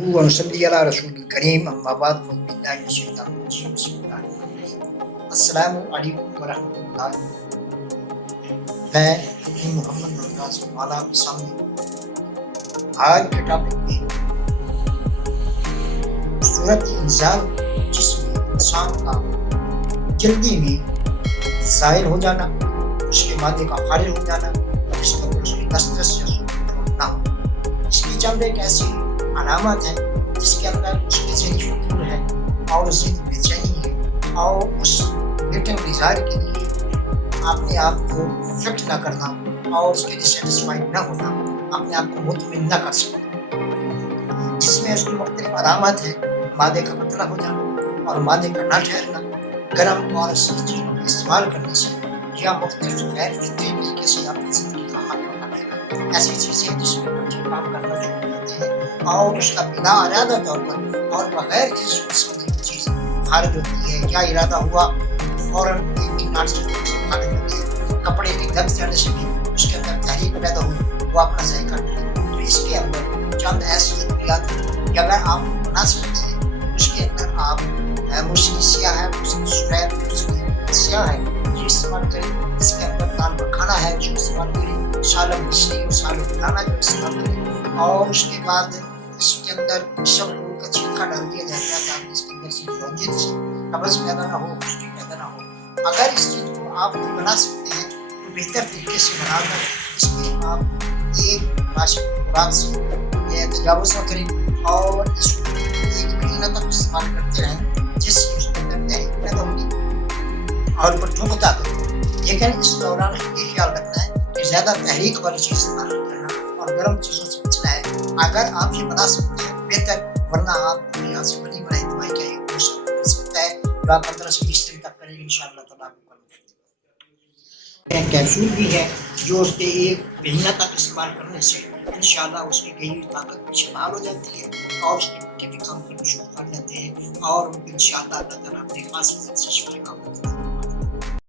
ونصلي على رسول الكريم أما بعد فأعوذ بالله من الشيطان الرجيم بسم الله الرحمن الرحیم السلام علیکم ورحمۃ اللہ۔ میں حکیم محمد ممتاز والا آپ کے سامنے آج کے ٹاپک پہ صورت انسان جس میں انسان کا جلدی میں زائل ہو جانا، اس کے مادے کا خارج ہو جانا، جس کا اس کی دسترس یا کنٹرول نہ ہو، اس کی چند ایک ایسی علامات ہیں جس کے اندر اس کے ذہنی فطور ہے اور ذہنی بے چینی ہے، اور اس میٹنگ ڈیزائر کے لیے اپنے آپ کو فٹ نہ کرنا اور اس کے لیے سیٹسفائڈ نہ ہونا، اپنے آپ کو مطمئن نہ کر سکنا، جس میں اس کی مختلف علامات ہیں: مادے کا پتلا ہو جانا اور مادے کا نہ ٹھہرنا، گرم اور سخت چیزوں کا استعمال کرنے سے یا مختلف غیر فطری طریقے سے اپنی زندگی کا خاتمہ کر دینا، ایسی چیزیں جس میں بچے کام کرنا شروع کرتے ہیں اور اس کا بنا ارادہ طور پر اور بغیر کسی سوچ سمجھے کی چیز خارج ہوتی ہے، یا ارادہ ہوا فوراً ایک ناٹ سے خارج ہوتی ہے، کپڑے کے دب جانے سے بھی اس کے اندر تحریک پیدا ہوئی، وہ اپنا ضائع کر دیں۔ تو اس کے اندر چند ایسی ادویات ہیں کہ اگر آپ بنا سکتے ہیں، اس کے اندر آپ موسیقی سیاہ ہے، موسیقی سفید، موسیقی سیاہ ہے جو استعمال کریں، اس کے اندر دال مکھانا ہے جو استعمال کریں، سالم مچھلی اور سالم دانا جو استعمال کریں، اور اس کے بعد اس کے اندر سب لوگوں کا چھلکا ڈال دیا جاتا ہے تاکہ اس کے اندر سے لوجن سے قبض پیدا نہ ہو، خشکی پیدا نہ ہو۔ اگر اس چیز کو آپ بنا سکتے ہیں تو بہتر طریقے سے بنا کر اس میں آپ ایک مناسب خوراک سے تجاوز نہ کریں اور اس کو 1 مہینہ تک استعمال کرتے رہیں، جس سے اس کے اندر تحریک پیدا ہوگی اور بچوں کو طاقت۔ لیکن اس دوران یہ خیال رکھنا ہے کہ زیادہ تحریک والی چیز استعمال نہ کرنا اور گرم چیزوں سے بچنا ہے۔ اگر آپ یہ بنا سکتے ہیں بہتر، ورنہ آپ دنیا سے بنی بنائی دوائی کا ایک کوشش کر سکتا ہے جو آپ 15 سے 20 دن تک کریں گے، انشاءاللہ تعالیٰ آپ کو کیپسول بھی ہے جو اس کے 1 مہینہ تک استعمال کرنے سے انشاءاللہ اس کی گئی ہوئی طاقت بھی شمار ہو جاتی ہے اور اس کے پٹے بھی کام کرنا شروع کر جاتے ہیں اور ان کو انشاءاللہ اللہ تعالیٰ اپنے خاص سے شفا کا